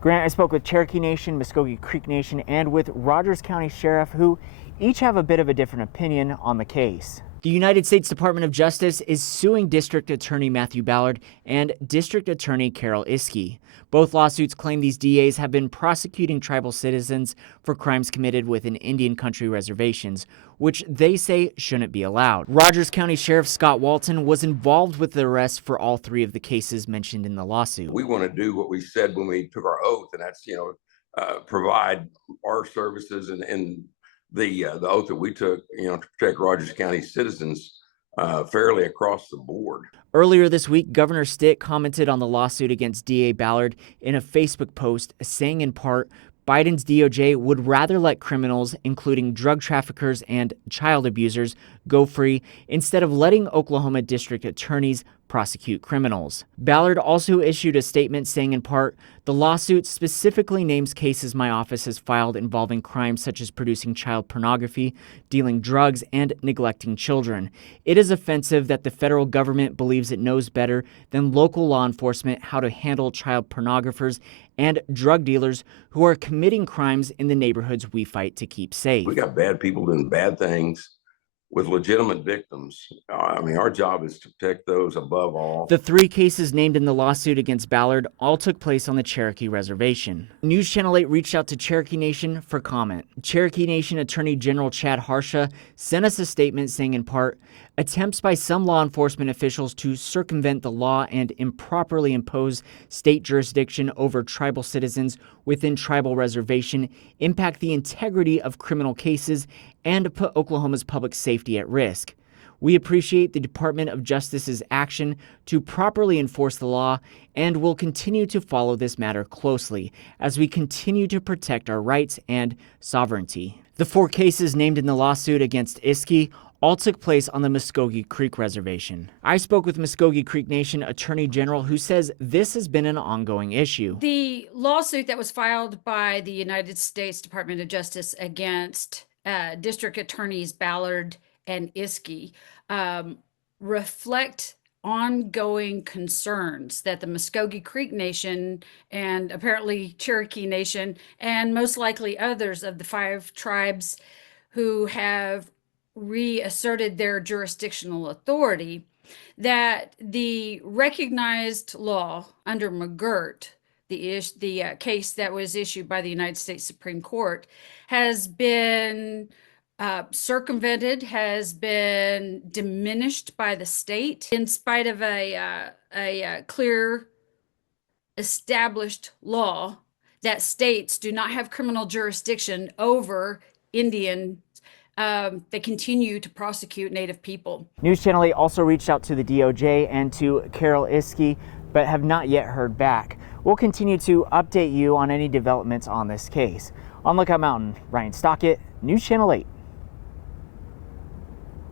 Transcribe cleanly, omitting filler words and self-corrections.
Grant, I spoke with Cherokee Nation, Muscogee Creek Nation, and with Rogers County Sheriff, who each have a bit of a different opinion on the case. The United States Department of Justice is suing District Attorney Matthew Ballard and District Attorney Carol Iskey. Both lawsuits claim these DAs have been prosecuting tribal citizens for crimes committed within Indian country reservations, which they say shouldn't be allowed. Rogers County Sheriff Scott Walton was involved with the arrest for all three of the cases mentioned in the lawsuit. We want to do what we said when we took our oath, and that's, provide our services and the oath that we took, to protect Rogers County citizens fairly across the board. Earlier this week, Governor Stitt commented on the lawsuit against DA Ballard in a Facebook post, saying in part, Biden's DOJ would rather let criminals, including drug traffickers and child abusers, go free instead of letting Oklahoma district attorneys prosecute criminals. Ballard also issued a statement saying in part, the lawsuit specifically names cases my office has filed involving crimes such as producing child pornography, dealing drugs, and neglecting children. It is offensive that the federal government believes it knows better than local law enforcement how to handle child pornographers and drug dealers who are committing crimes in the neighborhoods we fight to keep safe. We got bad people doing bad things with legitimate victims. Our job is to protect those above all. The three cases named in the lawsuit against Ballard all took place on the Cherokee Reservation. News Channel 8 reached out to Cherokee Nation for comment. Cherokee Nation Attorney General Chad Harsha sent us a statement saying in part, attempts by some law enforcement officials to circumvent the law and improperly impose state jurisdiction over tribal citizens within tribal reservation impact the integrity of criminal cases and put Oklahoma's public safety at risk. We appreciate the Department of Justice's action to properly enforce the law and will continue to follow this matter closely as we continue to protect our rights and sovereignty. The four cases named in the lawsuit against Iskey all took place on the Muscogee Creek Reservation. I spoke with Muscogee Creek Nation Attorney General, who says this has been an ongoing issue. The lawsuit that was filed by the United States Department of Justice against District Attorneys Ballard and Iskey reflect ongoing concerns that the Muscogee Creek Nation and apparently Cherokee Nation and most likely others of the 5 tribes who have reasserted their jurisdictional authority, that the recognized law under McGirt, the case that was issued by the United States Supreme Court, has been circumvented, has been diminished by the state in spite of a clear established law that states do not have criminal jurisdiction over Indian. They continue to prosecute Native people. News Channel 8 also reached out to the DOJ and to Carol Iskey, but have not yet heard back. We'll continue to update you on any developments on this case. On Lookout Mountain, Ryan Stockett, News Channel 8.